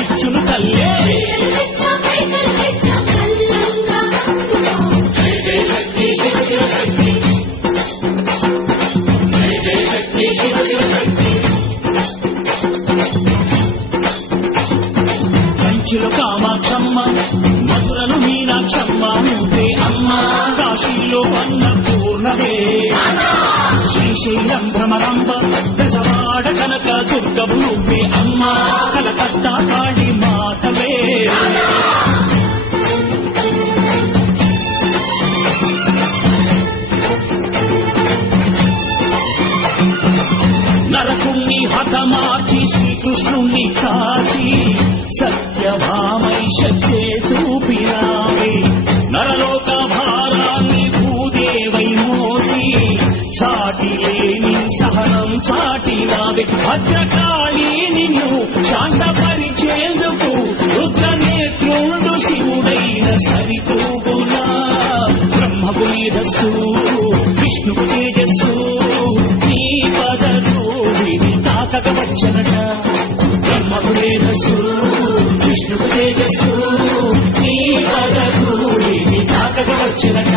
ఇచ్చును తల్లే. కంచులు కామాక్షమ్మ మధురలు మీనాక్షమ్మ నువ్వే అమ్మ కాశీలో అన్న పూర్ణవే శ్రీశైలం భ్రమరంబ దశవాడ కనక దుర్గము నువ్వే అమ్మ కలకత్తా కాళీ మాతవే. నరకుణ్ణి హతమార్చి శ్రీకృష్ణుణ్ణి కాచి సత్యభామై శక్తే చూపినావే. నరలోక భా దాటిలేని సహనం చాటినావే. భద్రకాళి నిన్ను శాంతపరిచేందుకు రుద్రనేత్రుడు శివుడైన సరితూగునా. బ్రహ్మకు మేధస్సు విష్ణుకు తేజస్సు నీ పదరూపిని తాకక వచ్చనట బ్రహ్మకు మేధస్సు విష్ణుకు తేజస్సు నీ పదరూపిని తాకక వచ్చనట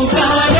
ஓங்கார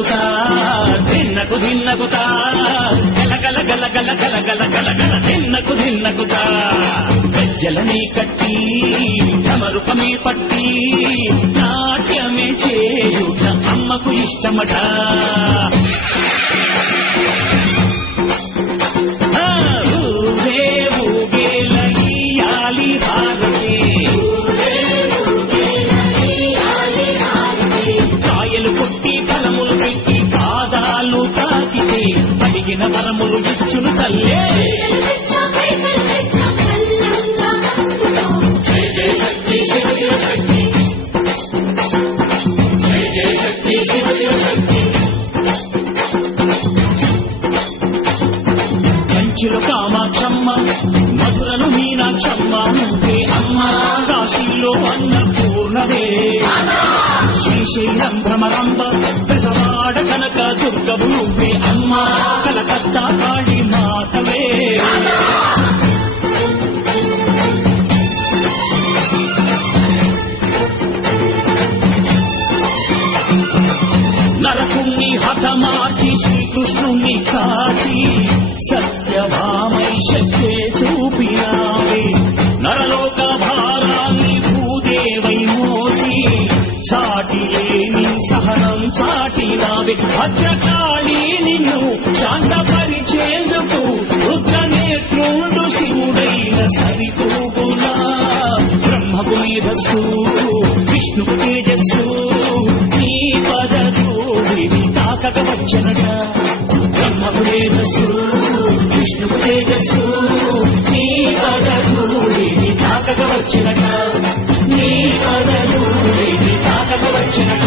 దిన్నగుతా దిన్నకు దిన్నగుతా గలగల గలగల గలగల గలగల దిన్నకు దిన్నగుతా గజ్జలనే కట్టి సమరుపమే పట్టి. నాట్యమే చేయుట అమ్మకు ఇష్టమట. అన్నపూర్ణవే శ్రీశైలం భ్రమరంబ పెసవాడ కనక దుర్గవు నువ్వే అమ్మ కలకత్తా కాళీ మాతవే. నరకుణ్ణి హతమార్చి శ్రీకృష్ణుణ్ణి కాచి సత్యభామై చాటినావే భద్రకాళి నిన్ను శాంతపరిచేందుకు రుద్రనేత్రుండు శివుడైన సరితూగులా బ్రహ్మకు మేధస్సు విష్ణు తేజస్సు నీ పద జోడిని తాకక వచ్చనట బ్రహ్మకు మేధస్సు విష్ణు తేజస్సు నీ పద జోడిని తాకక వచ్చినట నీ పద జోడిని తాకక వచ్చినట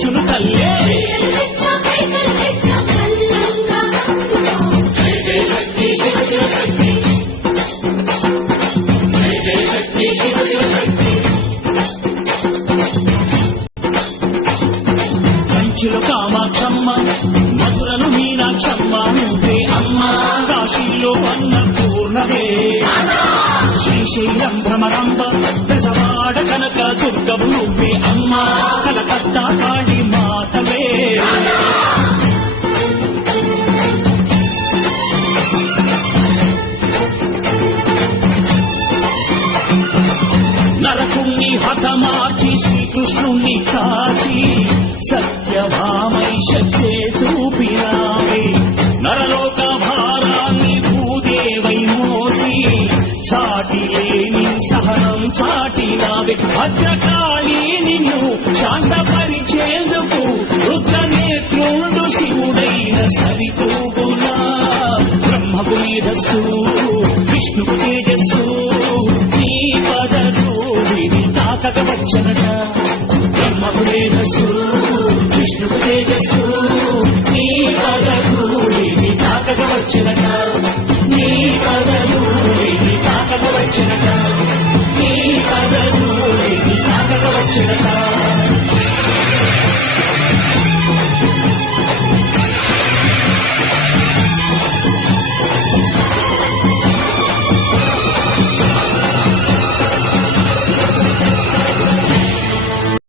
భ్రమరంబ పెసవాడ కనక దుర్గవు నువ్వే అమ్మ కలకత్తా కాళీ మాతవే. నరకుణ్ణి హతమార్చి శ్రీకృష్ణుణ్ణి కాచి సత్యభామై శక్తే. చాటినావే భద్రకాళి నిన్ను శాంతపరిచేందుకు రుద్ర నేత్రుడు శివుడైన సవితూగునా బ్రహ్మకు మేధస్సు విష్ణుకు తేజస్సు నీ పదోడిని తాతక వచ్చన బ్రహ్మకు మేధస్సు విష్ణుకు తేజస్సు నీ పదోడిని తాతక వచ్చన నీ పదోడిని తాతక వచ్చనట to the top.